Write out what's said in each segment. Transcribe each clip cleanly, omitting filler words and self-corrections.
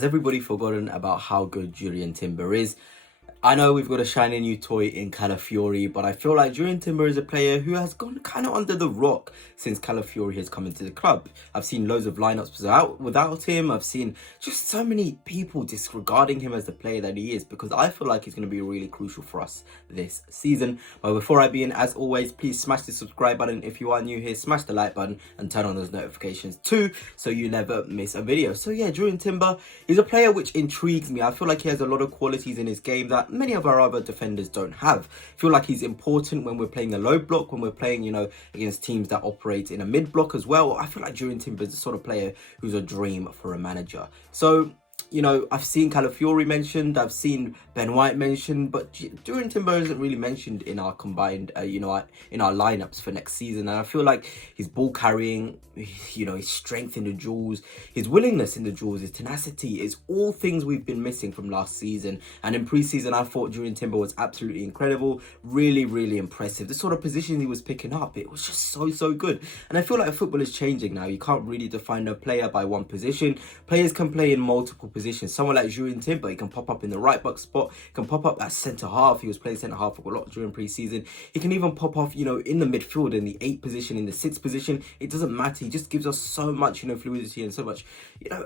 Has everybody forgotten about how good Jurien Timber is? I know we've got a shiny new toy in Calafiori, but I feel like Jurien Timber is a player who has gone kind of under the rock since Calafiori has come into the club. I've seen loads of lineups without him. I've seen just so many people disregarding him as the player that he is, because I feel like he's going to be really crucial for us this season. But before I begin, as always, please smash the subscribe button. If you are new here, smash the like button and turn on those notifications too, so you never miss a video. So yeah, Jurien Timber is a player which intrigues me. I feel like he has a lot of qualities in his game that many of our other defenders don't have. I feel like he's important when we're playing a low block, when we're playing, against teams that operate in a mid block as well. I feel like Jurien Timber is the sort of player who's a dream for a manager. So, I've seen Calafiori mentioned, I've seen Ben White mentioned, but Jurien Timber isn't really mentioned in our combined, in our lineups for next season. And I feel like his ball carrying, his strength in the duels, his willingness in the duels, his tenacity is all things we've been missing from last season. And in pre-season, I thought Jurien Timber was absolutely incredible, really, really impressive. The sort of position he was picking up, it was just so good. And I feel like football is changing now. You can't really define a player by one position. Players can play in multiple positions. Someone like Jurien Timber, he can pop up in the right back spot, he can pop up at centre half. He was playing centre half a lot during pre-season. He can even pop off, in the midfield, in the 8th position, in the 6th position. It doesn't matter. He just gives us so much, fluidity and so much,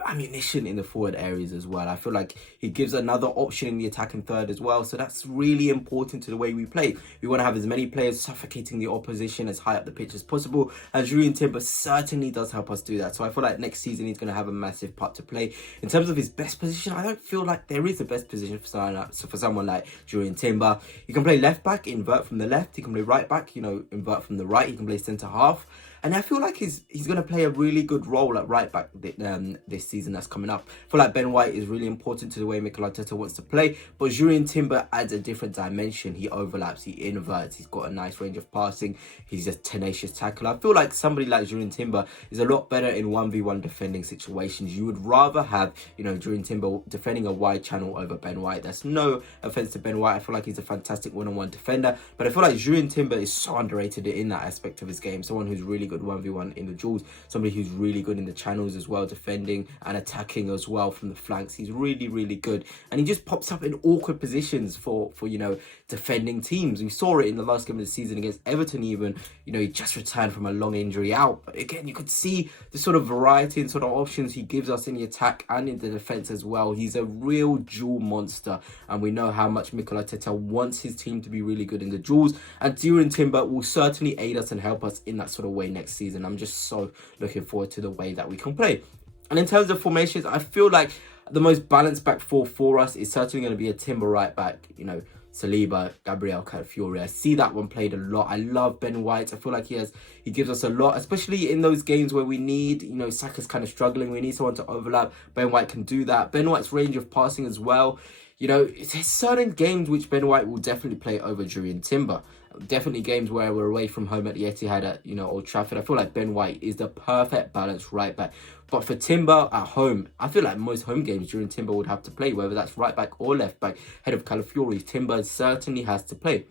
ammunition in the forward areas as well. I feel like he gives another option in the attacking third as well. So that's really important to the way we play. We want to have as many players suffocating the opposition as high up the pitch as possible. And Jurien Timber certainly does help us do that. So I feel like next season he's going to have a massive part to play. In terms of his best position, I don't feel like there is a best position for someone like Jurien Timber. He can play left back, invert from the left. He can play right back, invert from the right. He can play centre half. And I feel like he's going to play a really good role at right back this season that's coming up. I feel like Ben White is really important to the way Mikel Arteta wants to play. But Jurien Timber adds a different dimension. He overlaps, he inverts, he's got a nice range of passing. He's a tenacious tackler. I feel like somebody like Jurien Timber is a lot better in 1v1 defending situations. You would rather have, Jurien Timber defending a wide channel over Ben White. That's no offense to Ben White. I feel like he's a fantastic one-on-one defender. But I feel like Jurien Timber is so underrated in that aspect of his game. Someone who's really good 1v1 in the duels, somebody who's really good in the channels as well, defending and attacking as well from the flanks. He's really good, and he just pops up in awkward positions for defending teams. We saw it in the last game of the season against Everton even. He just returned from a long injury out, but again, you could see the sort of variety and sort of options he gives us in the attack and in the defense as well. He's a real duel monster, and we know how much Mikel Arteta wants his team to be really good in the duels, and Jurien Timber will certainly aid us and help us in that sort of way next season. I'm just so looking forward to the way that we can play. And in terms of formations, I feel like the most balanced back four for us is certainly going to be a Timber right back, Saliba, Gabriel, Calafiori. I see that one played a lot. I love Ben White. I feel like he gives us a lot, especially in those games where we need, Saka's kind of struggling. We need someone to overlap. Ben White can do that. Ben White's range of passing as well. There's certain games which Ben White will definitely play over Jurien Timber. Definitely games where we're away from home at the Etihad at, Old Trafford. I feel like Ben White is the perfect balanced right back. But for Timber at home, I feel like most home games Jurien Timber would have to play, whether that's right back or left back. Head of Calafiori, Timber certainly has to play.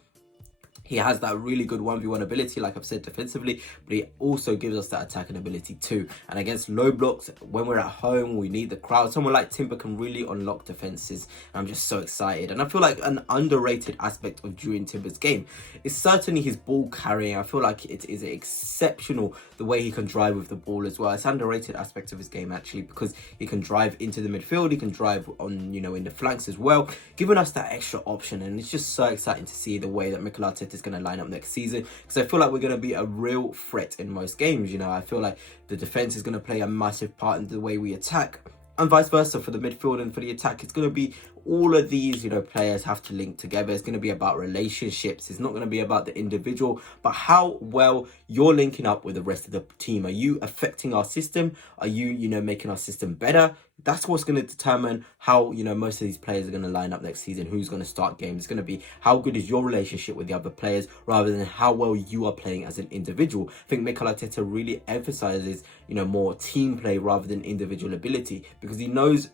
He has that really good 1v1 ability, like I've said, defensively, but he also gives us that attacking ability too. And against low blocks, when we're at home, we need the crowd. Someone like Timber can really unlock defenses. And I'm just so excited. And I feel like an underrated aspect of Jurien Timber's game is certainly his ball carrying. I feel like it is exceptional the way he can drive with the ball as well. It's an underrated aspect of his game actually, because he can drive into the midfield, he can drive on, in the flanks as well, giving us that extra option. And it's just so exciting to see the way that Mikel Arteta is going to line up next season, because I feel like we're going to be a real threat in most games. I feel like the defense is going to play a massive part in the way we attack, and vice versa for the midfield and for the attack. It's going to be all of these, players have to link together. It's going to be about relationships. It's not going to be about the individual, but how well you're linking up with the rest of the team. Are you affecting our system? Are you, making our system better? That's what's going to determine how, most of these players are going to line up next season, who's going to start games. It's going to be how good is your relationship with the other players rather than how well you are playing as an individual. I think Mikel Arteta really emphasizes, more team play rather than individual ability, because he knows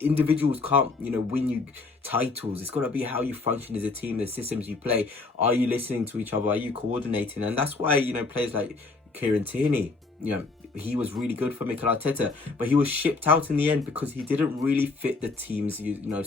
individuals can't, win you titles. It's got to be how you function as a team, the systems you play. Are you listening to each other? Are you coordinating? And that's why, players like Kieran Tierney, he was really good for Mikel Arteta, but he was shipped out in the end because he didn't really fit the team's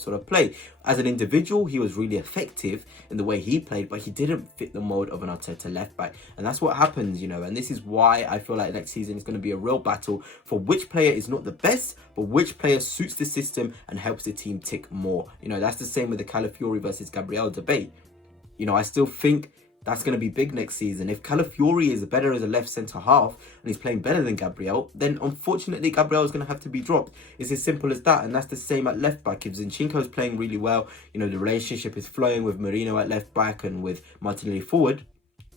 sort of play. As an individual, he was really effective in the way he played, but he didn't fit the mold of an Arteta left back, and that's what happens, and this is why I feel like next season is going to be a real battle for which player is not the best, but which player suits the system and helps the team tick more. That's the same with the Calafiori versus Gabriel debate. I still think that's going to be big next season. If Calafiori is better as a left centre half and he's playing better than Gabriel, then unfortunately Gabriel is going to have to be dropped. It's as simple as that, and that's the same at left back. If Zinchenko's playing really well, the relationship is flowing with Merino at left back and with Martinelli forward,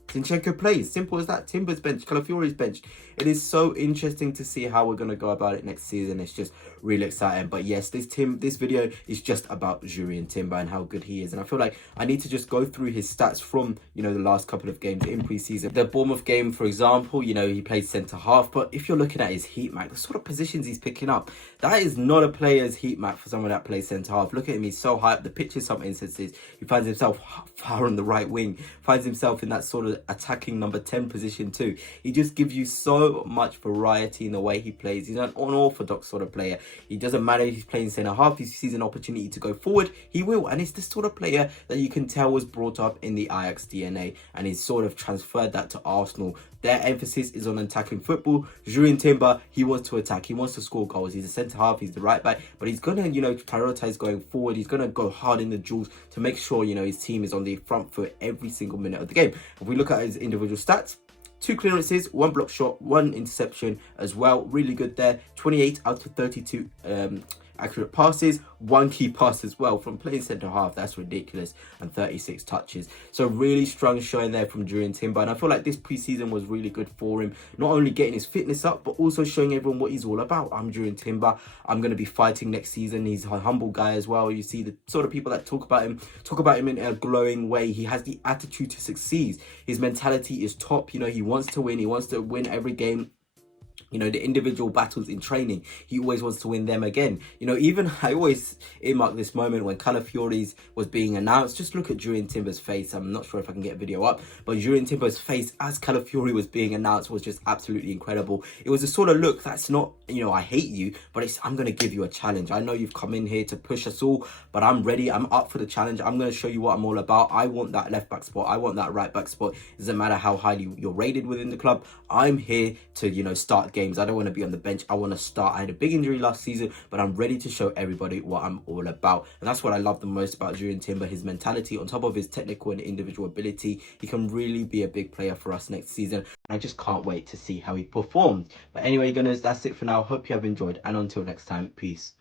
Zinchenko plays. Simple as that. Timber's bench, Calafiori's bench. It is so interesting to see how we're going to go about it next season. It's just really exciting. But yes, this video is just about Jurien Timber and how good he is. And I feel like I need to just go through his stats from, the last couple of games in pre-season. The Bournemouth game, for example, he played centre-half. But if you're looking at his heat map, the sort of positions he's picking up, that is not a player's heat map for someone that plays centre-half. Look at him. He's so high up the pitch in some instances. He finds himself far on the right wing. Finds himself in that sort of attacking number 10 position too. He just gives you so much variety in the way he plays. He's an unorthodox sort of player. He doesn't matter if he's playing centre half. If he sees an opportunity to go forward, he will. And it's the sort of player that you can tell was brought up in the Ajax DNA, and he's sort of transferred that to Arsenal. Their emphasis is on attacking football. Jurien Timber, he wants to attack. He wants to score goals. He's a centre half. He's the right back, but he's gonna, prioritize going forward. He's gonna go hard in the duels to make sure, his team is on the front foot every single minute of the game. If we look at his individual stats, 2 clearances, 1 block shot, 1 interception as well. Really good there. 28 out of 32 accurate passes, 1 key pass as well from playing centre half. That's ridiculous. And 36 touches. So really strong showing there from Jurien Timber. And I feel like this preseason was really good for him. Not only getting his fitness up, but also showing everyone what he's all about. I'm Jurien Timber. I'm going to be fighting next season. He's a humble guy as well. You see the sort of people that talk about him in a glowing way. He has the attitude to succeed. His mentality is top. He wants to win. He wants to win every game. The individual battles in training, he always wants to win them again. Even I always earmark this moment when Calafiori's was being announced. Just look at Jurien Timber's face. I'm not sure if I can get a video up, but Jurien Timber's face as Calafiori was being announced was just absolutely incredible. It was a sort of look that's not, I hate you, but I'm going to give you a challenge. I know you've come in here to push us all, but I'm ready. I'm up for the challenge. I'm going to show you what I'm all about. I want that left back spot. I want that right back spot. It doesn't matter how highly you're rated within the club. I'm here to, start games. I don't want to be on the bench. I want to start. I had a big injury last season, but I'm ready to show everybody what I'm all about. And that's what I love the most about Jurien Timber, his mentality on top of his technical and individual ability. He can really be a big player for us next season. And I just can't wait to see how he performs. But anyway, guys, that's it for now. Hope you have enjoyed. And until next time, peace.